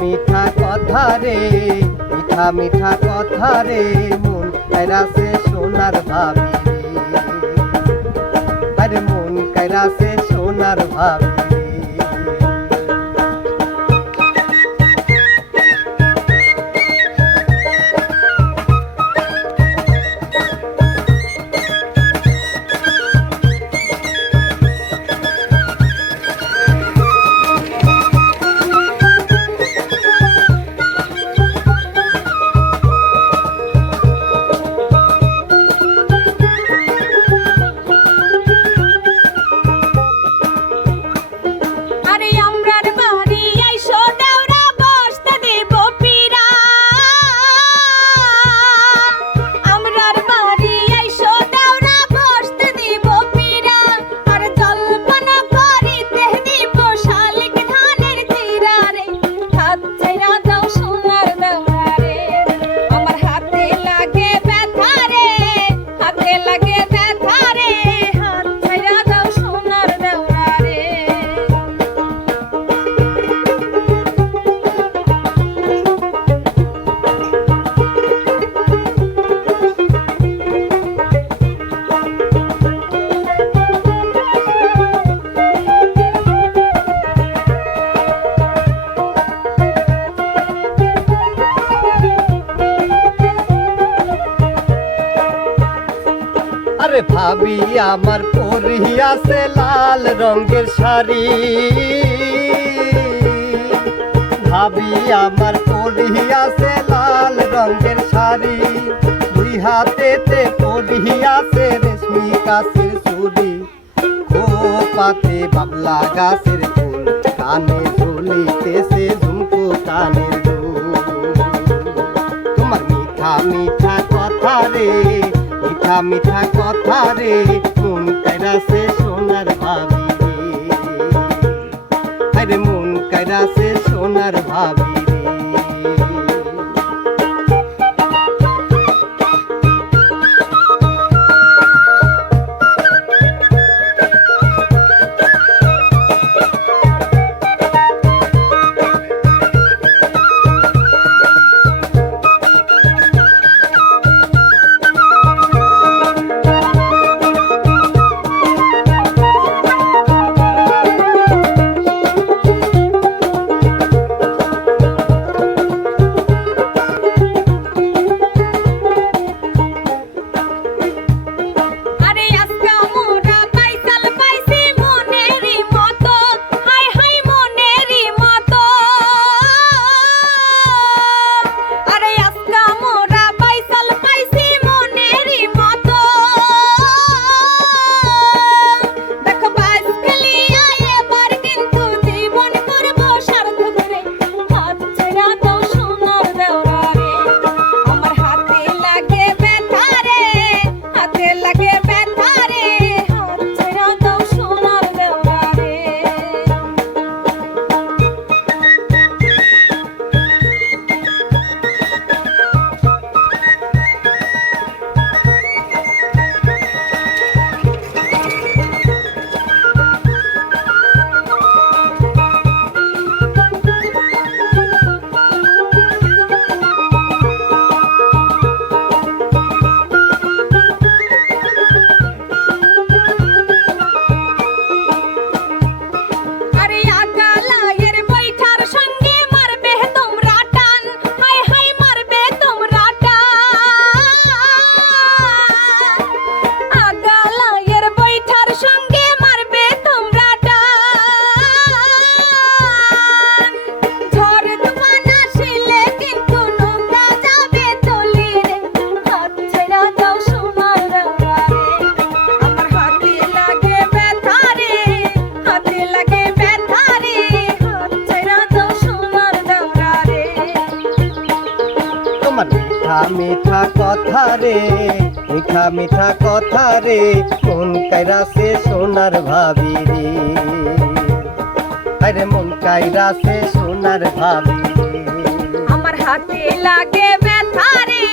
মিঠা কথা রে, মিঠা মিঠা কথা রে, মন কাইরাসে সোনার ভাবি আরে মন কাইরাসে সোনার ভাবি ভাবি, আমার পরিয়াছে লাল রঙের শাড়ি। ভাবি, আমার পরিয়াছে লাল রঙের শাড়ি। দুই হাতেতে পরিয়াছে রেশমি কাছের চুড়ি। খোপাতে বাবলা গাছের ফুল, কানে ঝুলিতেছে ঝুমকো কানের তোমার মিঠা মিঠা কথা রে। মিঠা কথা রে মন কাইরাছে সোনার ভাবি আরে মন কাইরাছে সোনার ভাবি মিঠা মিঠা কথা রে মিঠা মিঠা কথা রে মন কাইরাছে সোনার ভাবি রে। আরে মন কাইরাছে সোনার ভাবি আমার হাতে লাগে ব্যথা রে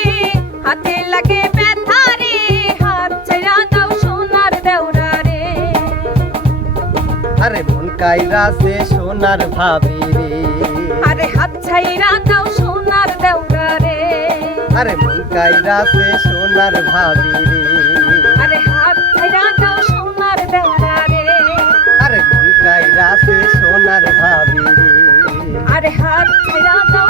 হাতে লাগে ব্যথা রে হাত ছেড়া দাও সোনার দেওরা রে। আরে মন কাইরাছে সোনার ভাবি রে। আরে মন কাইরাছে সোনার ভাবি রে। আরে হাত কাইরা দাও সোনার বেড়া রে। আরে মন কাইরাছে সোনার ভাবি রে। আরে হাত কাইরা দাও